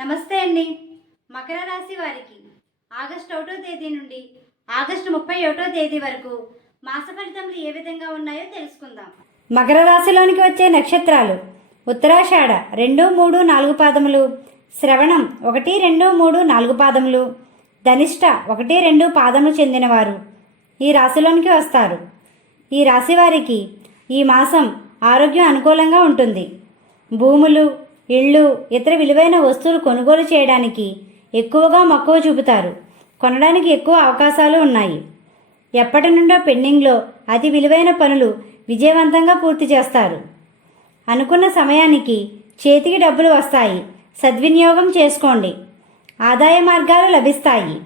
నమస్తే అండి. మకర రాశి వారికి ఆగస్టు ఒకటో తేదీ నుండి ఆగస్టు ముప్పై ఒకటో తేదీ వరకు మాస ఫలితములు ఏ విధంగా ఉన్నాయో తెలుసుకుందాం. మకర రాశిలోనికి వచ్చే నక్షత్రాలు ఉత్తరాషాఢ రెండు మూడు నాలుగు పాదములు శ్రవణం ఒకటి రెండు మూడు నాలుగు పాదములు ధనిష్ట ఒకటి రెండు పాదములు చెందినవారు ఈ రాశిలోనికి వస్తారు. ఈ రాశి వారికి ఈ మాసం ఆరోగ్యం అనుకూలంగా ఉంటుంది. భూములు ఇళ్ళు ఇతర విలువైన వస్తువులు కొనుగోలు చేయడానికి ఎక్కువగా మక్కువ చూపుతారు. కొనడానికి ఎక్కువ అవకాశాలు ఉన్నాయి. ఎప్పటి నుండో పెండింగ్లో అతి విలువైన పనులు విజయవంతంగా పూర్తి చేస్తారు. అనుకున్న సమయానికి చేతికి డబ్బులు వస్తాయి. సద్వినియోగం చేసుకోండి. ఆదాయ మార్గాలు లభిస్తాయి.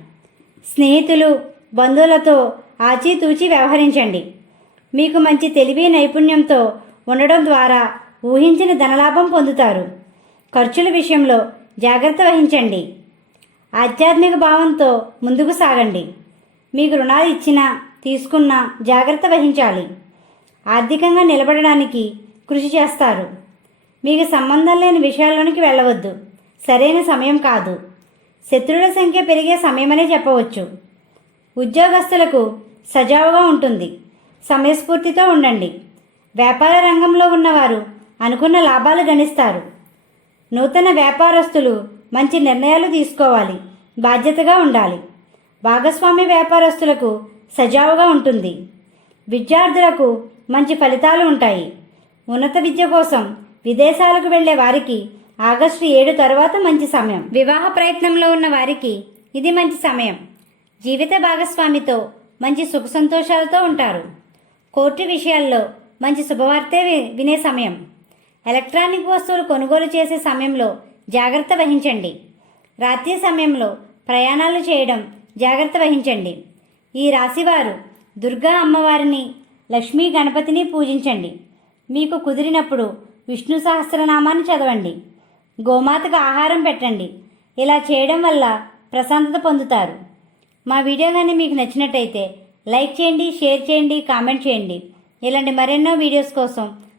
స్నేహితులు బంధువులతో ఆచితూచి వ్యవహరించండి. మీకు మంచి తెలివి నైపుణ్యంతో ఉండడం ద్వారా ఊహించిన ధనలాభం పొందుతారు. ఖర్చుల విషయంలో జాగ్రత్త వహించండి. ఆధ్యాత్మిక భావంతో ముందుకు సాగండి. మీకు రుణాలు ఇచ్చినా తీసుకున్నా జాగ్రత్త వహించాలి. ఆర్థికంగా నిలబడడానికి కృషి చేస్తారు. మీకు సంబంధం లేని విషయాల్లోనికి వెళ్ళవద్దు. సరైన సమయం కాదు. శత్రువుల సంఖ్య పెరిగే సమయమనే చెప్పవచ్చు. ఉద్యోగస్తులకు సజావుగా ఉంటుంది. సమయస్ఫూర్తితో ఉండండి. వ్యాపార రంగంలో ఉన్నవారు అనుకున్న లాభాలు గణిస్తారు. నూతన వ్యాపారస్తులు మంచి నిర్ణయాలు తీసుకోవాలి. బాధ్యతగా ఉండాలి. భాగస్వామి వ్యాపారస్తులకు సజావుగా ఉంటుంది. విద్యార్థులకు మంచి ఫలితాలు ఉంటాయి. ఉన్నత విద్య కోసం విదేశాలకు వెళ్ళే వారికి ఆగస్టు ఏడు తర్వాత మంచి సమయం. వివాహ ప్రయత్నంలో ఉన్న వారికి ఇది మంచి సమయం. జీవిత భాగస్వామితో మంచి సుఖ సంతోషాలతో ఉంటారు. కోర్టు విషయాల్లో మంచి శుభవార్తే వి- వినే సమయం. ఎలక్ట్రానిక్ వస్తువులు కొనుగోలు చేసే సమయంలో జాగ్రత్త వహించండి. రాత్రి సమయంలో ప్రయాణాలు చేయడం జాగ్రత్త వహించండి. ఈ రాశివారు దుర్గా అమ్మవారిని లక్ష్మీ గణపతిని పూజించండి. మీకు కుదిరినప్పుడు విష్ణు సహస్రనామాన్ని చదవండి. గోమాతకు ఆహారం పెట్టండి. ఇలా చేయడం వల్ల ప్రశాంతత పొందుతారు. మా వీడియో కానీ మీకు నచ్చినట్టయితే లైక్ చేయండి షేర్ చేయండి కామెంట్ చేయండి. ఇలాంటి మరెన్నో వీడియోస్ కోసం